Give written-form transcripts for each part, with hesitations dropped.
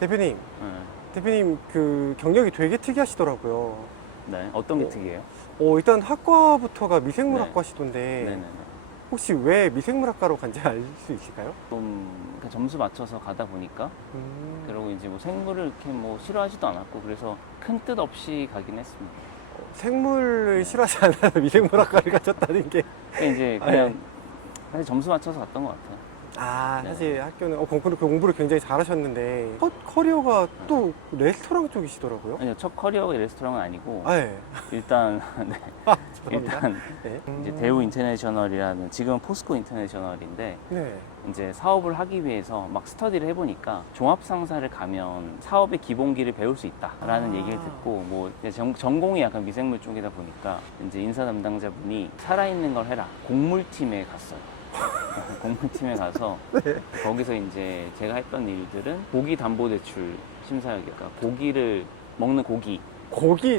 대표님, 네. 대표님 그 경력이 되게 특이하시더라고요. 네. 어떤 게 특이해요? 일단 학과부터가 미생물학과시던데 네네네. 혹시 왜 미생물학과로 간지 알 수 있을까요? 좀 점수 맞춰서 가다 보니까 그리고 이제 뭐 생물을 이렇게 뭐 싫어하지도 않았고 그래서 큰 뜻 없이 가긴 했습니다. 생물을 싫어하지 않아서 미생물학과를 가셨다는 게 그러니까 이제 그냥 사실 점수 맞춰서 갔던 것 같아요. 사실 학교는 공부를 굉장히 잘하셨는데 첫 커리어가 또 레스토랑 쪽이시더라고요. 아니요, 첫 커리어가 레스토랑은 아니고 네. 일단 네. 죄송합니다. 일단 네. 이제 대우 인터내셔널이라는 지금은 포스코 인터내셔널인데 네. 이제 사업을 하기 위해서 막 스터디를 해보니까 종합상사를 가면 사업의 기본기를 배울 수 있다라는 얘기를 듣고 뭐 이제 전공이 약간 미생물 쪽이다 보니까 이제 인사 담당자분이 살아있는 걸 해라 곡물팀에 갔어요. 곡물팀에 가서 거기서 이제 제가 했던 일들은 고기 담보대출 심사역이니까 고기를 먹는 고기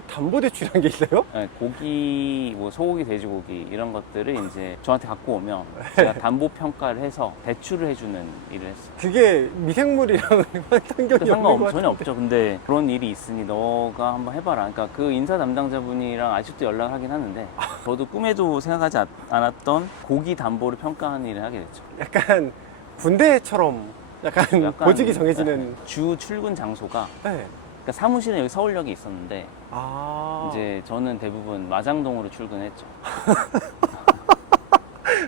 담보대출이라는 게 있어요? 네, 고기, 뭐 소고기, 돼지고기 이런 것들을 이제 저한테 갖고 오면 제가 담보 평가를 해서 대출을 해주는 일을 했어요. 그게 미생물이랑 상관이 없는 것 상관없 같아요. 전혀 없죠. 근데 그런 일이 있으니 너가 한번 해봐라. 그러니까 그 인사 담당자분이랑 아직도 연락을 하긴 하는데 저도 꿈에도 생각하지 않았던 고기 담보를 평가하는 일을 하게 됐죠. 약간 군대처럼 약간 보직이 정해지는. 주 출근 장소가 네. 그러니까 사무실은 여기 서울역에 있었는데 이제 이제 저는 대부분 마장동으로 출근했죠.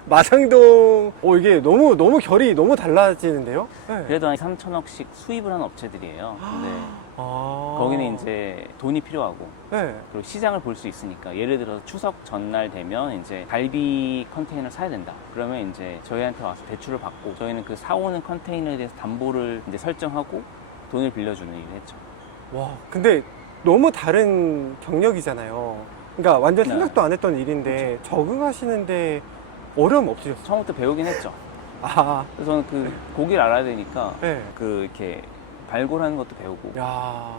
마장동 이게 너무 결이 너무 달라지는데요? 네. 그래도 한 3천억씩 수입을 하는 업체들이에요. 근데 거기는 이제 돈이 필요하고 네. 그리고 시장을 볼 수 있으니까 예를 들어서 추석 전날 되면 이제 갈비 컨테이너를 사야 된다. 그러면 이제 저희한테 와서 대출을 받고 저희는 그 사오는 컨테이너에 대해서 담보를 이제 설정하고 돈을 빌려주는 일을 했죠. 와, 근데 너무 다른 경력이잖아요. 그러니까 완전 생각도 안 했던 일인데 적응하시는데 어려움 없으셨어요? 처음부터 배우긴 했죠. 아, 그래서 저는 그 고기를 알아야 되니까 네. 그 이렇게 발골하는 것도 배우고 야,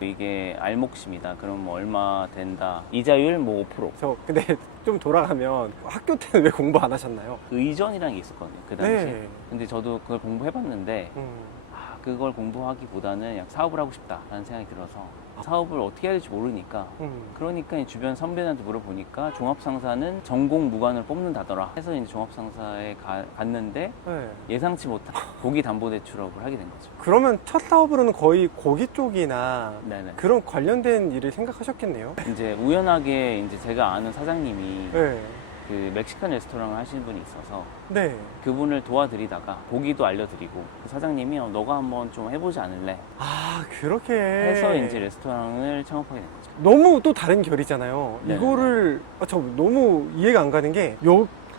이게 알목심이다. 그럼 뭐 얼마 된다. 이자율 뭐 5%. 저 근데 좀 돌아가면 학교 때는 왜 공부 안 하셨나요? 의전이라는 게 있었거든요. 그 당시에. 네. 근데 저도 그걸 공부해봤는데 그걸 공부하기보다는 그냥 사업을 하고 싶다라는 생각이 들어서 사업을 어떻게 해야 될지 모르니까 그러니까 주변 선배들한테 물어보니까 종합상사는 전공 무관을 뽑는다더라 해서 이제 종합상사에 갔는데 네. 예상치 못한 고기 담보대출업을 하게 된 거죠. 그러면 첫 사업으로는 거의 고기 쪽이나 네네. 그런 관련된 일을 생각하셨겠네요? 이제 우연하게 이제 제가 아는 사장님이 네. 그 멕시칸 레스토랑을 하시는 분이 있어서 네. 그분을 도와드리다가 고기도 알려드리고 그 사장님이 너가 한번 좀 해보지 않을래 그렇게 해서 이제 레스토랑을 창업하게 된 거죠. 너무 또 다른 결이잖아요. 네. 이거를 저 너무 이해가 안 가는 게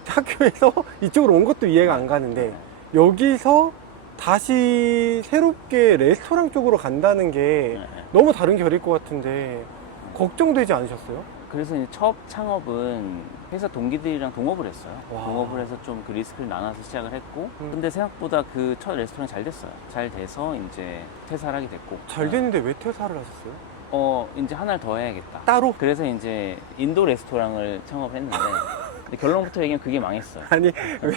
학교에서 이쪽으로 온 것도 이해가 안 가는데 여기서 다시 새롭게 레스토랑 쪽으로 간다는 게 너무 다른 결일 것 같은데 걱정되지 않으셨어요? 그래서 이제 첫 창업은 회사 동기들이랑 동업을 했어요. 와. 동업을 해서 좀 그 리스크를 나눠서 시작을 했고 근데 생각보다 그 첫 레스토랑이 잘 됐어요. 잘 돼서 이제 퇴사를 하게 됐고 잘 됐는데 왜 퇴사를 하셨어요? 이제 하나를 더 해야겠다. 따로? 그래서 이제 인도 레스토랑을 창업했는데 근데 결론부터 얘기하면 그게 망했어요. 아니 왜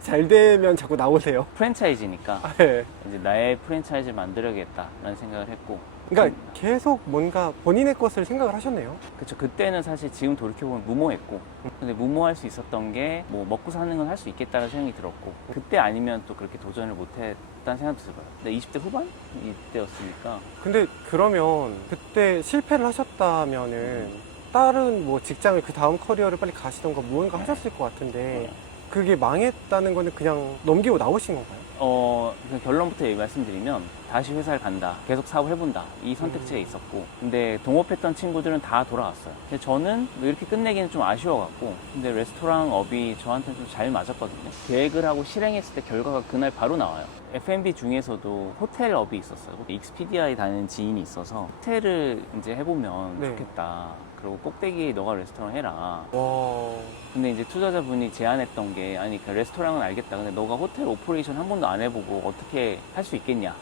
잘 되면 자꾸 나오세요? 프랜차이즈니까 네. 이제 나의 프랜차이즈를 만들어야겠다라는 생각을 했고 그러니까 계속 뭔가 본인의 것을 생각을 하셨네요. 그쵸. 그때는 사실 지금 돌이켜보면 무모했고 근데 무모할 수 있었던 게 뭐 먹고 사는 건 할 수 있겠다는 생각이 들었고 그때 아니면 또 그렇게 도전을 못했다는 생각도 들어요. 근데 20대 후반? 이때였으니까 근데 그러면 그때 실패를 하셨다면은 다른 뭐 직장을 그 다음 커리어를 빨리 가시던가 무언가 하셨을 것 같은데 그게 망했다는 거는 그냥 넘기고 나오신 건가요? 그 결론부터 말씀드리면 다시 회사를 간다 계속 사업을 해본다 이 선택지가 있었고 근데 동업했던 친구들은 다 돌아갔어요. 근데 저는 이렇게 끝내기는 좀 아쉬워갖고 근데 레스토랑 업이 저한테는 좀 잘 맞았거든요. 계획을 하고 실행했을 때 결과가 그날 바로 나와요. F&B 중에서도 호텔 업이 있었어요. 익스피디아에 다니는 지인이 있어서 호텔을 이제 해보면 네. 좋겠다. 그리고 꼭대기에 너가 레스토랑 해라. 와. 근데 이제 투자자분이 제안했던 게 아니 그 레스토랑은 알겠다. 근데 너가 호텔 오퍼레이션 한 번도 안 해보고 어떻게 할 수 있겠냐.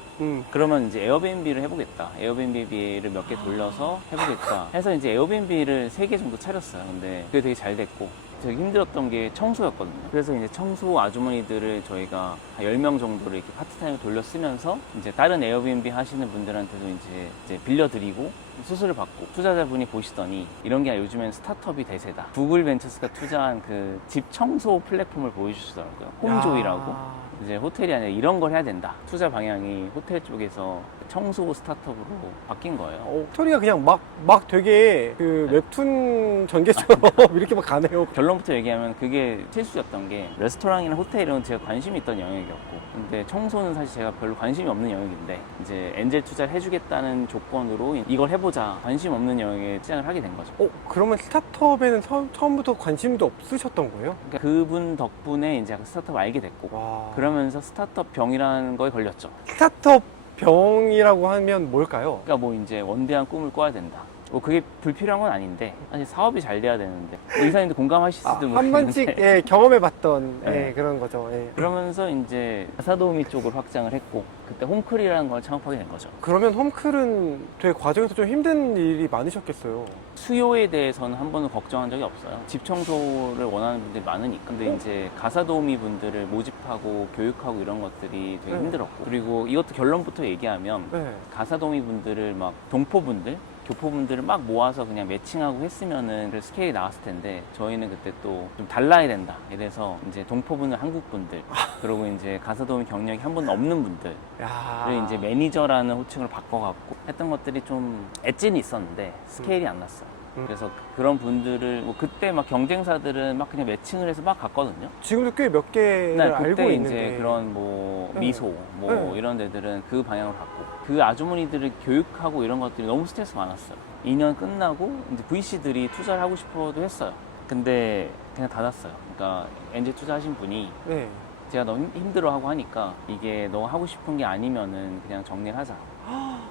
그러면 이제 에어비앤비를 해보겠다. 에어비앤비를 몇 개 돌려서 해보겠다. 해서 이제 에어비앤비를 3개 정도 차렸어요. 근데 그게 되게 잘 됐고 되게 힘들었던 게 청소였거든요. 그래서 이제 청소 아주머니들을 저희가 한 10명 정도를 이렇게 파트타임을 돌려 쓰면서 이제 다른 에어비앤비 하시는 분들한테도 이제 빌려드리고 수수료를 받고 투자자분이 보시더니 이런 게 요즘엔 스타트업이 대세다. 구글 벤처스가 투자한 그 집 청소 플랫폼을 보여주시더라고요. 홈조이라고. 이제 호텔이 아니라 이런 걸 해야 된다. 투자 방향이 호텔 쪽에서 청소 스타트업으로 바뀐 거예요. 스토리가 그냥 막 되게 그 웹툰 전개처럼 이렇게 막 가네요. 결론부터 얘기하면 그게 실수였던 게 레스토랑이나 호텔은 제가 관심이 있던 영역이었고 근데 청소는 사실 제가 별로 관심이 없는 영역인데 이제 엔젤 투자를 해주겠다는 조건으로 이걸 해보자 관심 없는 영역에 시작을 하게 된 거죠. 그러면 스타트업에는 처음부터 관심도 없으셨던 거예요? 그러니까 그분 덕분에 이제 스타트업 알게 됐고 와. 그러면서 스타트업 병이라는 거에 걸렸죠. 스타트업 병이라고 하면 뭘까요? 그러니까 뭐 이제 원대한 꿈을 꿔야 된다. 뭐 그게 불필요한 건 아닌데 사실 사업이 잘 돼야 되는데 뭐 이사님도 공감하실지도 한 모르겠는데 번씩 경험해봤던 네. 그런 거죠. 예. 그러면서 이제 가사도우미 쪽으로 확장을 했고 그때 홈클이라는 걸 창업하게 된 거죠. 그러면 홈클은 되게 과정에서 좀 힘든 일이 많으셨겠어요. 수요에 대해서는 한 번은 걱정한 적이 없어요. 집 청소를 원하는 분들이 많으니까. 근데 이제 가사도우미 분들을 모집하고 교육하고 이런 것들이 되게 힘들었고 그리고 이것도 결론부터 얘기하면 네. 가사도우미 분들을 막 동포분들 교포분들을 막 모아서 그냥 매칭하고 했으면은 그 스케일이 나왔을 텐데 저희는 그때 또 좀 달라야 된다. 이래서 이제 동포분들 한국분들 그리고 이제 가사도우미 경력이 한 번도 없는 분들 야. 를 이제 매니저라는 호칭을 바꿔갖고 했던 것들이 좀 엣지는 있었는데 스케일이 안 났어요. 그래서 그런 분들을 뭐 그때 막 경쟁사들은 막 그냥 매칭을 해서 막 갔거든요. 지금도 꽤 몇 개를 네, 알고 그때 있는데. 이제 그런 뭐 네. 미소 뭐 네. 이런 데들은 그 방향으로 갔고 그 아주머니들을 교육하고 이런 것들이 너무 스트레스 많았어요. 2년 끝나고 이제 VC들이 투자를 하고 싶어도 했어요. 근데 그냥 닫았어요. 그러니까 엔젤 투자하신 분이 네. 제가 너무 힘들어하고 하니까 이게 너 하고 싶은 게 아니면은 그냥 정리를 하자.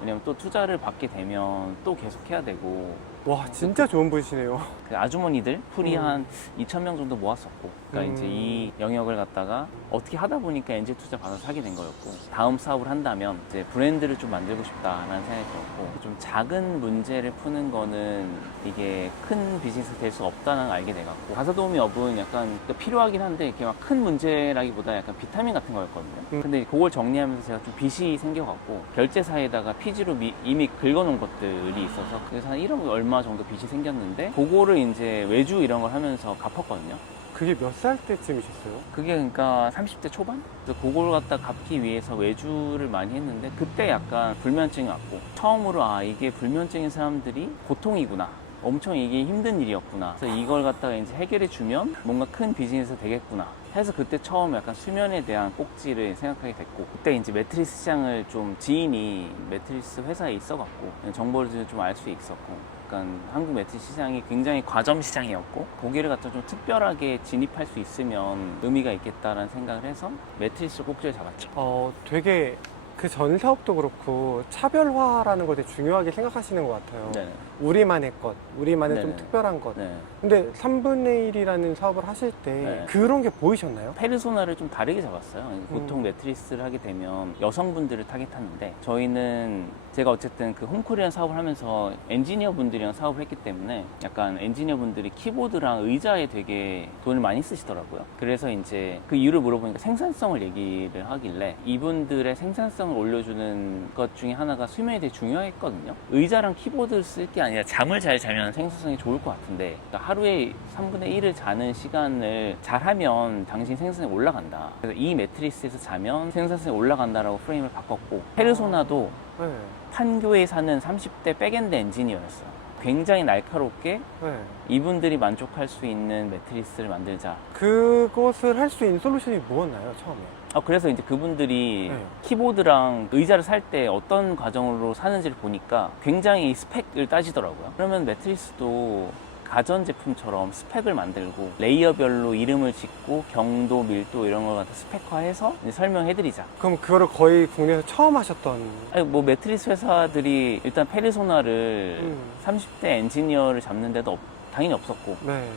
왜냐면 또 투자를 받게 되면 또 계속 해야 되고 와, 진짜 좋은 분이시네요. 그 아주머니들 풀이 한 2,000명 정도 모았었고 그러니까 이제 음. 이 영역을 갖다가 어떻게 하다 보니까 엔젤 투자 받아서 하게 된 거였고 다음 사업을 한다면 이제 브랜드를 좀 만들고 싶다라는 생각이 들었고 좀 작은 문제를 푸는 거는 이게 큰 비즈니스 될 수 없다는 걸 알게 돼갖고 가사도우미 업은 약간 필요하긴 한데 이렇게 막 큰 문제라기보다 약간 비타민 같은 거였거든요. 근데 그걸 정리하면서 제가 좀 빚이 생겨갖고 결제사에다가 피지로 이미 긁어놓은 것들이 있어서 그래서 한 1억 얼마 정도 빚이 생겼는데 그거를 이제 외주 이런 걸 하면서 갚았거든요. 그게 몇 살 때쯤이셨어요? 그게 그러니까 30대 초반? 그래서 그걸 갖다 갚기 위해서 외주를 많이 했는데 그때 약간 불면증이 왔고 처음으로 이게 불면증인 사람들이 고통이구나. 엄청 이게 힘든 일이었구나. 그래서 이걸 갖다가 이제 해결해 주면 뭔가 큰 비즈니스 되겠구나. 해서 그때 처음 약간 수면에 대한 꼭지를 생각하게 됐고 그때 이제 매트리스 시장을 좀 지인이 매트리스 회사에 있어갖고 정보를 좀 알 수 있었고 약간 한국 매트리스 시장이 굉장히 과점 시장이었고 거기를 갖다 좀 특별하게 진입할 수 있으면 의미가 있겠다라는 생각을 해서 매트리스 꼭지를 잡았죠. 되게 그 전 사업도 그렇고 차별화라는 걸 되게 중요하게 생각하시는 것 같아요. 네네. 우리만의 것, 우리만의 좀 네네. 특별한 것. 네. 근데 3분의 1이라는 사업을 하실 때 네. 그런 게 보이셨나요? 페르소나를 좀 다르게 잡았어요. 보통 매트리스를 하게 되면 여성분들을 타겟하는데 저희는 제가 어쨌든 그 홈코리안 사업을 하면서 엔지니어 분들이랑 사업을 했기 때문에 약간 엔지니어 분들이 키보드랑 의자에 되게 돈을 많이 쓰시더라고요. 그래서 이제 그 이유를 물어보니까 생산성을 얘기를 하길래 이분들의 생산성을 올려주는 것 중에 하나가 수면이 되게 중요했거든요. 의자랑 키보드를 쓸 게 아니라 잠을 잘 자면 생산성이 좋을 것 같은데 그러니까 하루에 3분의 1을 자는 시간을 잘하면 당신 생산성이 올라간다. 그래서 이 매트리스에서 자면 생산성이 올라간다라고 프레임을 바꿨고 페르소나도 네. 판교에 사는 30대 백엔드 엔지니어였어요. 굉장히 날카롭게 네. 이분들이 만족할 수 있는 매트리스를 만들자. 그것을 할 수 있는 솔루션이 뭐였나요, 처음에? 그래서 이제 그분들이 네. 키보드랑 의자를 살 때 어떤 과정으로 사는지를 보니까 굉장히 스펙을 따지더라고요. 그러면 매트리스도 가전제품처럼 스펙을 만들고 레이어별로 이름을 짓고 경도, 밀도 이런 걸 갖다 스펙화해서 이제 설명해드리자. 그럼 그거를 거의 국내에서 처음 하셨던. 아니, 뭐 매트리스 회사들이 일단 페르소나를 30대 엔지니어를 잡는 데도 당연히 없었고 네.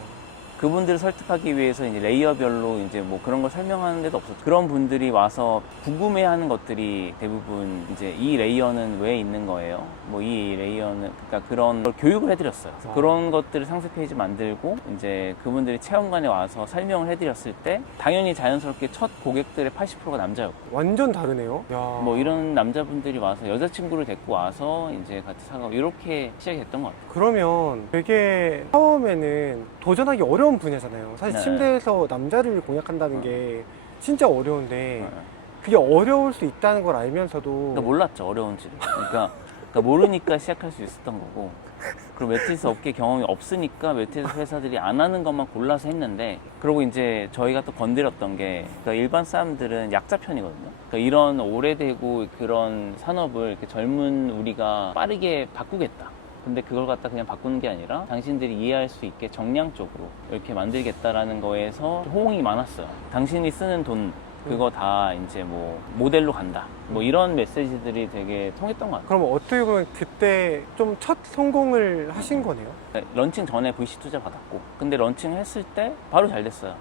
그분들을 설득하기 위해서 이제 레이어별로 이제 뭐 그런 걸 설명하는 데도 없었죠. 그런 분들이 와서 궁금해하는 것들이 대부분 이제 이 레이어는 왜 있는 거예요? 뭐 이 레이어는 그러니까 그런 걸 교육을 해드렸어요. 그런 것들을 상세 페이지 만들고 이제 그분들이 체험관에 와서 설명을 해드렸을 때 당연히 자연스럽게 첫 고객들의 80%가 남자였고 완전 다르네요. 야. 뭐 이런 남자분들이 와서 여자친구를 데리고 와서 이제 같이 사가고 이렇게 시작했던 것 같아요. 그러면 되게 처음에는 도전하기 어려운 분야잖아요. 사실 네. 침대에서 남자를 공략한다는 게 진짜 어려운데 네. 그게 어려울 수 있다는 걸 알면서도 그러니까 몰랐죠, 어려운지를. 그러니까 모르니까 시작할 수 있었던 거고, 그리고 매트리스 업계 경험이 없으니까 매트리스 회사들이 안 하는 것만 골라서 했는데, 그리고 이제 저희가 또 건드렸던 게, 그러니까 일반 사람들은 약자 편이거든요. 그러니까 이런 오래되고 그런 산업을 이렇게 젊은 우리가 빠르게 바꾸겠다. 근데 그걸 갖다 그냥 바꾸는 게 아니라 당신들이 이해할 수 있게 정량적으로 이렇게 만들겠다라는 거에서 호응이 많았어요. 당신이 쓰는 돈 그거 다 이제 뭐 모델로 간다. 뭐 이런 메시지들이 되게 통했던 것 같아요. 그럼 어떻게 보면 그때 좀 첫 성공을 하신 거네요. 런칭 전에 VC 투자 받았고, 근데 런칭 했을 때 바로 잘 됐어요.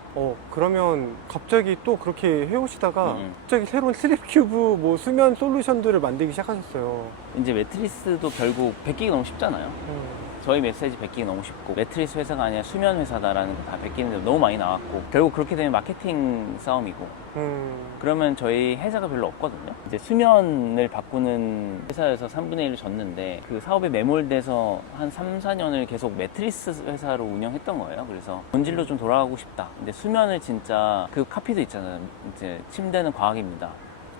그러면 갑자기 또 그렇게 해오시다가 음. 갑자기 새로운 슬립 큐브 뭐 수면 솔루션들을 만들기 시작하셨어요. 이제 매트리스도 결국 베끼기 너무 쉽잖아요. 저희 메시지 베끼기 너무 쉽고, 매트리스 회사가 아니라 수면 회사다라는 거 다 베끼는데 너무 많이 나왔고, 결국 그렇게 되면 마케팅 싸움이고, 그러면 저희 회사가 별로 없거든요. 이제 수면을 바꾸는 회사에서 3분의 1을 줬는데 그 사업에 매몰돼서 한 3, 4년을 계속 매트리스 회사로 운영했던 거예요. 그래서 본질로 좀 돌아가고 싶다. 근데 수면을 진짜 그 카피도 있잖아요. 이제 침대는 과학입니다.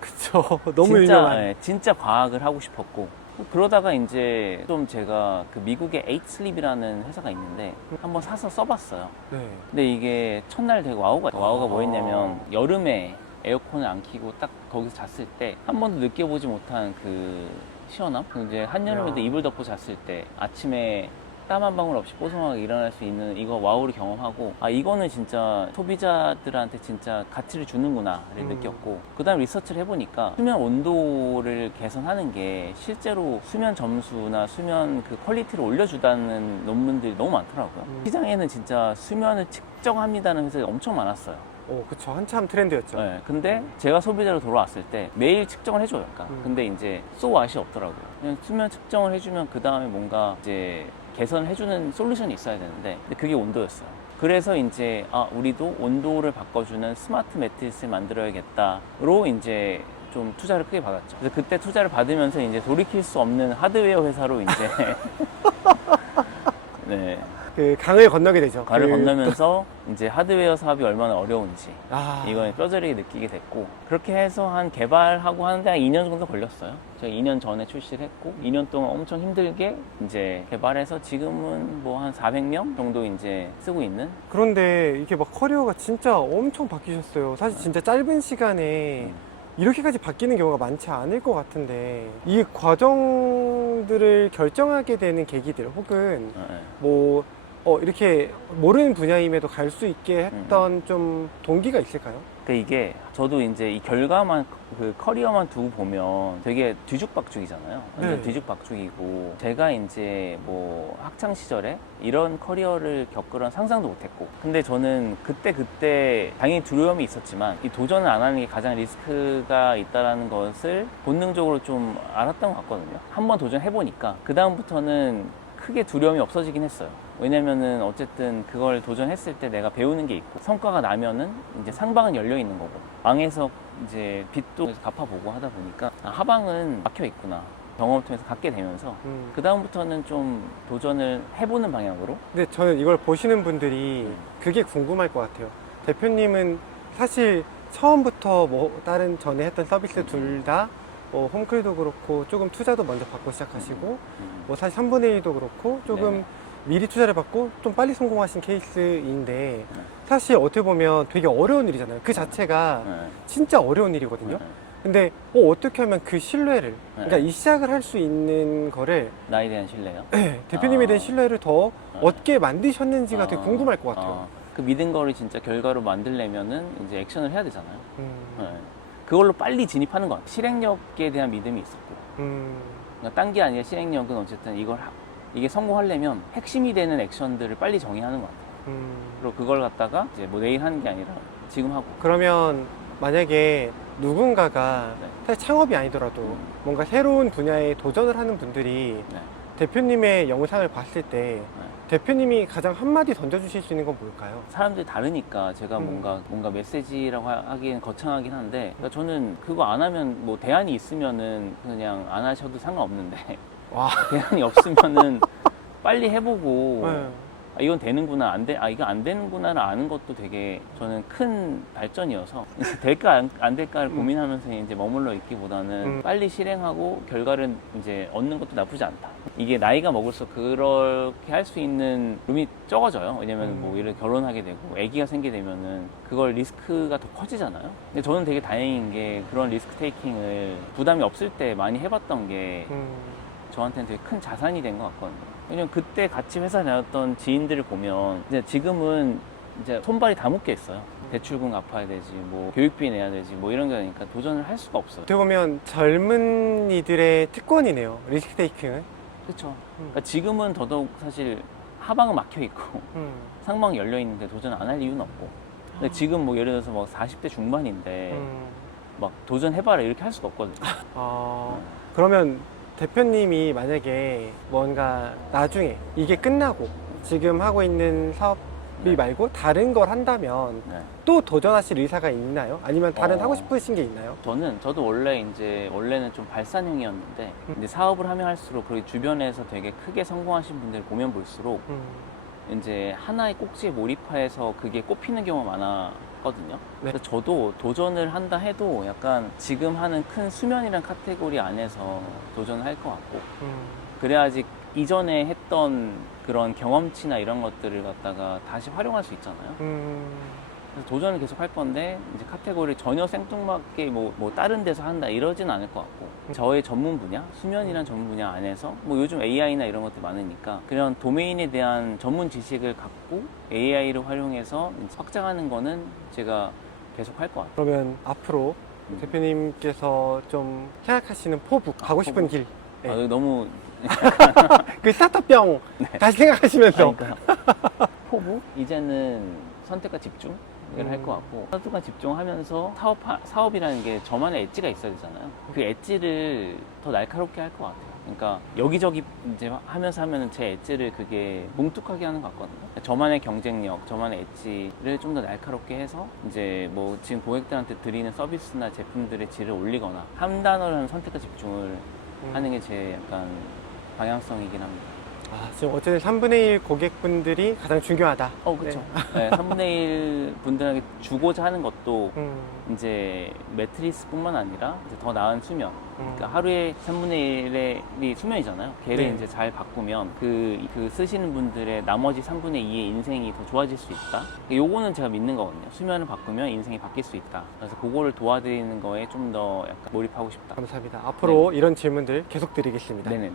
그쵸. 너무 진짜, 유명한. 예, 진짜 과학을 하고 싶었고, 그러다가 이제 좀 제가 그 미국의 에잇슬립이라는 회사가 있는데 한번 사서 써봤어요. 네. 근데 이게 첫날 되게 와우가 뭐였냐면 여름에 에어컨을 안 켜고 딱 거기서 잤을 때 한 번도 느껴보지 못한 그 시원함? 이제 한여름에도 야. 이불 덮고 잤을 때 아침에 땀 한 방울 없이 뽀송하게 일어날 수 있는 이거 와우를 경험하고, 아 이거는 진짜 소비자들한테 진짜 가치를 주는구나를 느꼈고, 그 다음 리서치를 해보니까 수면 온도를 개선하는 게 실제로 수면 점수나 수면 그 퀄리티를 올려주다는 논문들이 너무 많더라고요. 시장에는 진짜 수면을 측정합니다는 회사가 엄청 많았어요. 그쵸. 한참 트렌드였죠. 네, 근데 제가 소비자로 돌아왔을 때 매일 측정을 해줘요. 그러니까. 근데 이제 쏘왑이 없더라고요. 그냥 수면 측정을 해주면 그 다음에 뭔가 이제 개선해주는 솔루션이 있어야 되는데, 근데 그게 온도였어요. 그래서 이제 우리도 온도를 바꿔주는 스마트 매트리스를 만들어야겠다로 이제 좀 투자를 크게 받았죠. 그래서 그때 투자를 받으면서 이제 돌이킬 수 없는 하드웨어 회사로 이제 네. 그 강을 건너게 되죠. 가를 건너면서 이제 하드웨어 사업이 얼마나 어려운지 이걸 뼈저리게 느끼게 됐고, 그렇게 해서 한 개발하고 하는데 한 2년 정도 걸렸어요. 제가 2년 전에 출시를 했고 2년 동안 엄청 힘들게 이제 개발해서 지금은 뭐 한 400명 정도 이제 쓰고 있는. 그런데 이게 막 커리어가 진짜 엄청 바뀌셨어요. 사실 진짜 짧은 시간에 이렇게까지 바뀌는 경우가 많지 않을 것 같은데, 이 과정들을 결정하게 되는 계기들 혹은 뭐 이렇게 모르는 분야임에도 갈 수 있게 했던 좀 동기가 있을까요? 그러니까 이게 저도 이제 이 결과만 그 커리어만 두고 보면 되게 뒤죽박죽이잖아요. 완전 네. 뒤죽박죽이고, 제가 이제 뭐 학창 시절에 이런 커리어를 겪으란 상상도 못했고, 근데 저는 그때 당연히 두려움이 있었지만 이 도전을 안 하는 게 가장 리스크가 있다라는 것을 본능적으로 좀 알았던 것 같거든요. 한번 도전해보니까 그 다음부터는 크게 두려움이 없어지긴 했어요. 왜냐면은 어쨌든 그걸 도전했을 때 내가 배우는 게 있고, 성과가 나면은 이제 상방은 열려 있는 거고, 망해서 이제 빚도 갚아보고 하다 보니까 하방은 막혀 있구나 경험을 통해서 갖게 되면서 그 다음부터는 좀 도전을 해보는 방향으로. 근데 저는 이걸 보시는 분들이 그게 궁금할 것 같아요. 대표님은 사실 처음부터 뭐 다른 전에 했던 서비스 둘 다 홈클도 그렇고 조금 투자도 먼저 받고 시작하시고, 뭐 사실 3분의 1도 그렇고 조금 미리 투자를 받고 좀 빨리 성공하신 케이스인데, 사실 어떻게 보면 되게 어려운 일이잖아요. 그 자체가 진짜 어려운 일이거든요. 근데 어떻게 하면 그 신뢰를, 그러니까 이 시작을 할 수 있는 거를, 나에 대한 신뢰요? 대표님에 대한 신뢰를 더 얻게 만드셨는지가 되게 궁금할 것 같아요. 그 믿은 거를 진짜 결과로 만들려면은 이제 액션을 해야 되잖아요. 그걸로 빨리 진입하는 것 같아요. 실행력에 대한 믿음이 있었고, 그러니까 딴 게 아니라 실행력은 어쨌든 이게 성공하려면 핵심이 되는 액션들을 빨리 정의하는 것 같아요. 그리고 그걸 갖다가 이제 뭐 내일 하는 게 아니라 지금 하고. 그러면 만약에 누군가가 네. 사실 창업이 아니더라도 뭔가 새로운 분야에 도전을 하는 분들이 네. 대표님의 영상을 봤을 때 대표님이 가장 한마디 던져주실 수 있는 건 뭘까요? 사람들이 다르니까 제가 뭔가 메시지라고 하기엔 거창하긴 한데, 그러니까 저는 그거 안 하면 뭐 대안이 있으면은 그냥 안 하셔도 상관없는데 와. 대안이 없으면은 빨리 해보고 네. 아, 이건 되는구나, 이거 안 되는구나를 아는 것도 되게 저는 큰 발전이어서 될까 안 될까를 고민하면서 이제 머물러 있기보다는 빨리 실행하고 결과를 이제 얻는 것도 나쁘지 않다. 이게 나이가 먹을수록 그렇게 할 수 있는 룸이 적어져요. 왜냐면 뭐 이를 결혼하게 되고 아기가 생기게 되면은 그걸 리스크가 더 커지잖아요. 근데 저는 되게 다행인 게 그런 리스크 테이킹을 부담이 없을 때 많이 해봤던 게 저한테는 되게 큰 자산이 된 것 같거든요. 왜냐면 그때 같이 회사 다녔던 지인들을 보면 이제 지금은 이제 손발이 다 묶여 있어요. 대출금 갚아야 되지, 뭐 교육비 내야 되지, 뭐 이런 게 되니까 도전을 할 수가 없어요. 어떻게 보면 젊은이들의 특권이네요. 리스크 테이킹은. 그렇죠. 그러니까 지금은 더더욱 사실 하방은 막혀 있고 상방이 열려 있는데 도전 안 할 이유는 없고. 근데 지금 뭐 예를 들어서 뭐 40대 중반인데 막 도전해봐라 이렇게 할 수가 없거든요. 그러면 대표님이 만약에 뭔가 나중에 이게 끝나고 지금 하고 있는 사업이 네. 말고 다른 걸 한다면 네. 또 도전하실 의사가 있나요? 아니면 다른 어. 하고 싶으신 게 있나요? 저도 원래는 좀 발산형이었는데 이제 사업을 하면 할수록 그리고 주변에서 되게 크게 성공하신 분들 보면 볼수록 이제 하나의 꼭지에 몰입해서 그게 꼽히는 경우가 많았거든요. 네. 그래서 저도 도전을 한다 해도 약간 지금 하는 큰 수면이란 카테고리 안에서 도전을 할 것 같고, 그래야지 이전에 했던 그런 경험치나 이런 것들을 갖다가 다시 활용할 수 있잖아요. 그래서 도전을 계속 할 건데 이제 카테고리 전혀 생뚱맞게 뭐 다른 데서 한다 이러진 않을 것 같고, 저의 전문 분야, 수면이란 전문 분야 안에서 뭐 요즘 AI나 이런 것들 많으니까 그런 도메인에 대한 전문 지식을 갖고 AI를 활용해서 이제 확장하는 거는 제가 계속 할 것 같아요. 그러면 앞으로 대표님께서 좀 생각하시는 포부, 가고 싶은 포부? 길. 네. 아, 너무 그 스타트업병 다시 생각하시면서. 포부? 이제는 선택과 집중을 할 것 같고, 선택과 집중하면서 사업이라는 게 저만의 엣지가 있어야 되잖아요. 그 엣지를 더 날카롭게 할 것 같아요. 그러니까 여기저기 이제 하면은 제 엣지를 그게 뭉툭하게 하는 것 같거든요. 저만의 경쟁력, 저만의 엣지를 좀 더 날카롭게 해서 이제 뭐 지금 고객들한테 드리는 서비스나 제품들의 질을 올리거나 한 단어로 하는 선택과 집중을 하는 게 제 약간 방향성이긴 합니다. 지금 어쨌든 3분의 1 고객분들이 가장 중요하다. 그렇죠. 네, 3분의 1 분들에게 주고자 하는 것도 이제 매트리스뿐만 아니라 이제 더 나은 수면. 그러니까 하루에 3분의 1이 수면이잖아요. 걔를 네. 이제 잘 바꾸면 그 쓰시는 분들의 나머지 3분의 2의 인생이 더 좋아질 수 있다. 요거는 제가 믿는 거거든요. 수면을 바꾸면 인생이 바뀔 수 있다. 그래서 그거를 도와드리는 거에 좀 더 약간 몰입하고 싶다. 감사합니다. 앞으로 이런 질문들 계속 드리겠습니다. 네네.